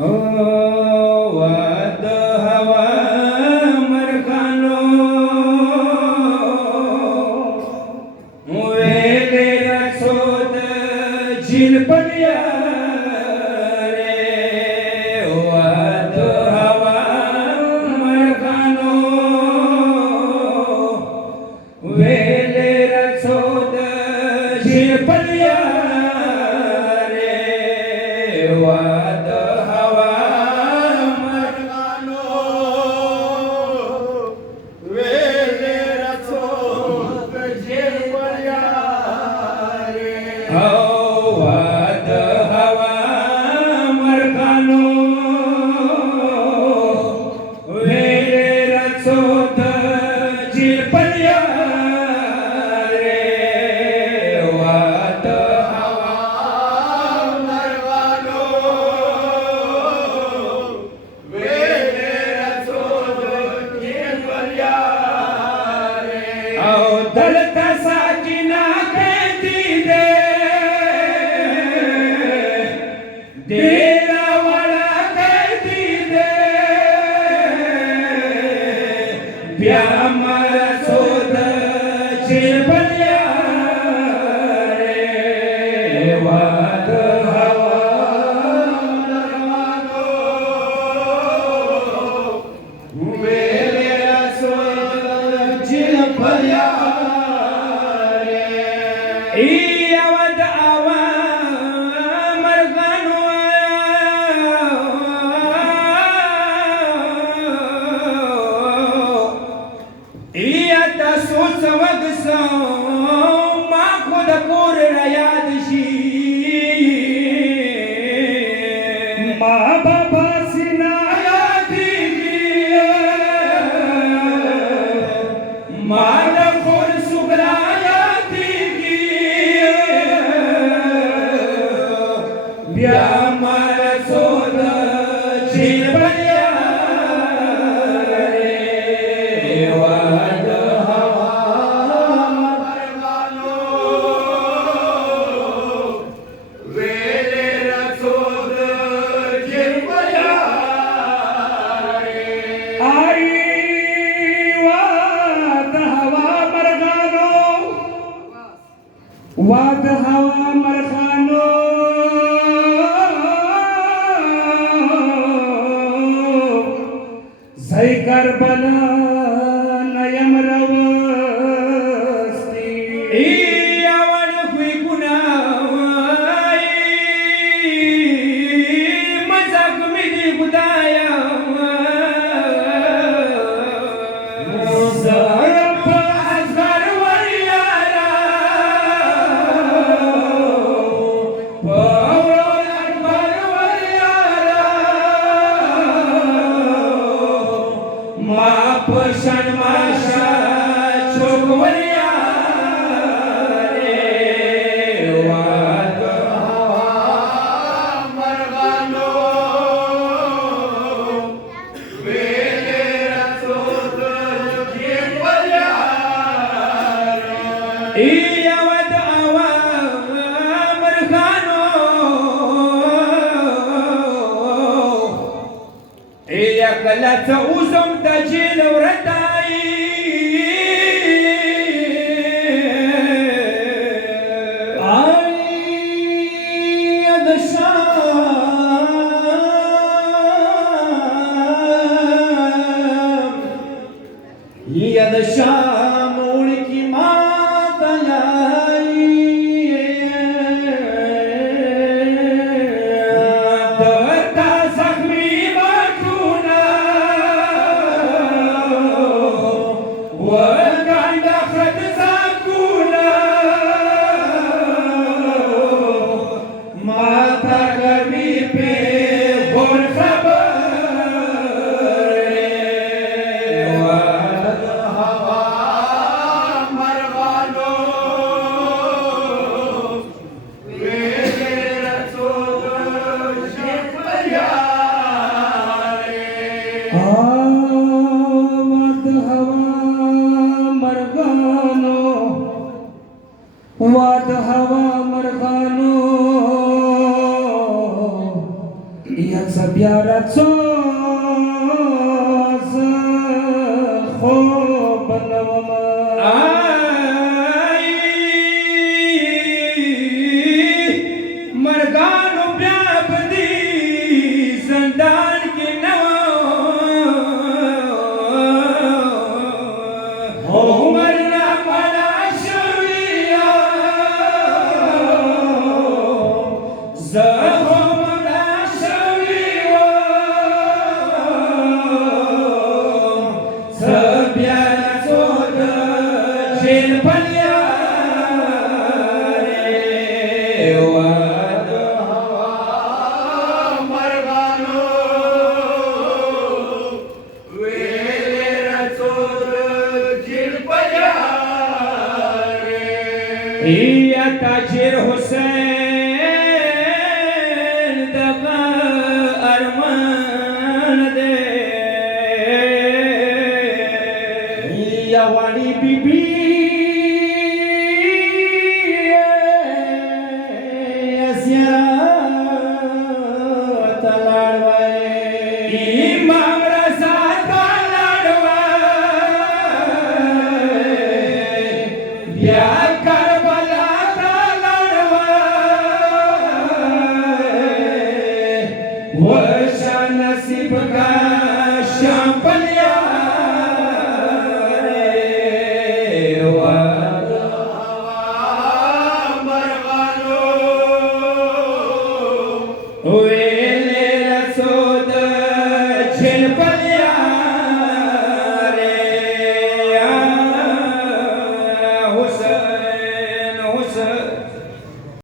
ઓ વાદ હવા મરઘાનો વેલે રસોદ ઝીલ પડ્યા રે વાદ હવા મરઘાનો વેલે રસોદ ઝીલ પડ્યા રે વાદ દલતા સાચીના કહેતી દે દેરાવાળા કહેતી દે પ્યા મારા સોદ છે ભલ્યા રે વાદ હવા મરઘાનો વેલે સોદ છે ભલ્યા ઈ અવધ આવા મરઘાનો ઈ આતા સુસવગ સો માં ખુદ કોર યાદ શી મા બાબા સિના યાદી મારા કોર સુગરા પ્યા મારા સોદ ઝીલ પડ્યા રે વાદ હવા મરઘાનો વેલે રસોદ ઝીલ પડ્યા રે આઈ વાદ હવા મરઘાનો વાદ હવા મરઘાનો જય કરબલા નયમ રવસ્તી ઈ આવણ હુઈ ગુનાઈ મજાક મિદી ગુદાયા ઝરફ અઝર પશન માશા છોકવરિયા રે વાદ હવા મરઘાનો વેલે રસોદ ઝીલ પડ્યા રે ઈ અવધ આવા મરઘાનો એ કલા ઉઝમતા ઝીલ શામ ઉણકી માતયાઈ દવતા સખમી વાટુના વગાંડા ખત સાકુના માતા ગરમી પે ઘોર ખબર વાદ હવા મરઘાનો યા સભી بیا رڅو زه خوب نوما مرګانو بیا بدی زندان کې نو عمر لا ملا شویا زخم لا شویا سبیا سود جیل پنیا يا تاجر حسين دغه ارمان دے یا واړی بیبي زیارت لاړوي امام رضا لاړوي بیا وشا نصیب کا شام پلیا مرغانو ویلے رسود جن پلیا